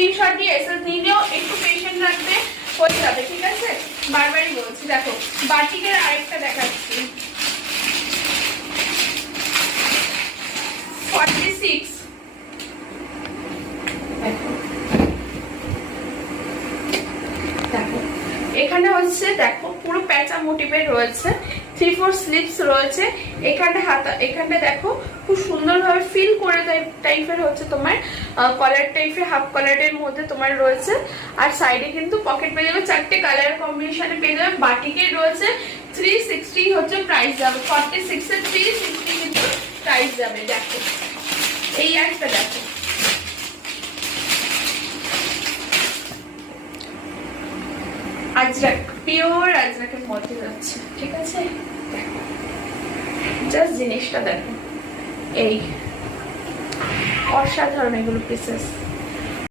Screenshot দিয়ে SS নিয়ে নিও, একটু পেশেন্ট রাখবে, হয়ে যাবে, ঠিক আছে? বারবারই বলছি। দেখো বাটিকের আরেকটা দেখাচ্ছি, 46। দেখো এখানে হচ্ছে, দেখো পুরো প্যাচা মোটিভের রয়েছে, 3/4 স্লিভস রয়েছে, এখানে হাতা, এখানে দেখো খুব সুন্দরভাবে ফিল করে টাইপের হচ্ছে তোমার কলার টাইপের, হাফ কলারের মধ্যে তোমার রয়েছে। আর সাইডে কিন্তু পকেট পেয়ে যাবে, 4টে কালার কম্বিনেশনে পেয়ে যাবে। বাটিকের রয়েছে 360 হচ্ছে প্রাইস যাবে, 46 এর 360 কিন্তু প্রাইস যাবে। দেখো এই একটা দেখো, আজরাক, পিওর আজরাকের মধ্যে যাচ্ছে, ঠিক আছে? দেখো জাস্ট জিনিসটা দেখো, এই অসাধারণ এগুলো পিসেস।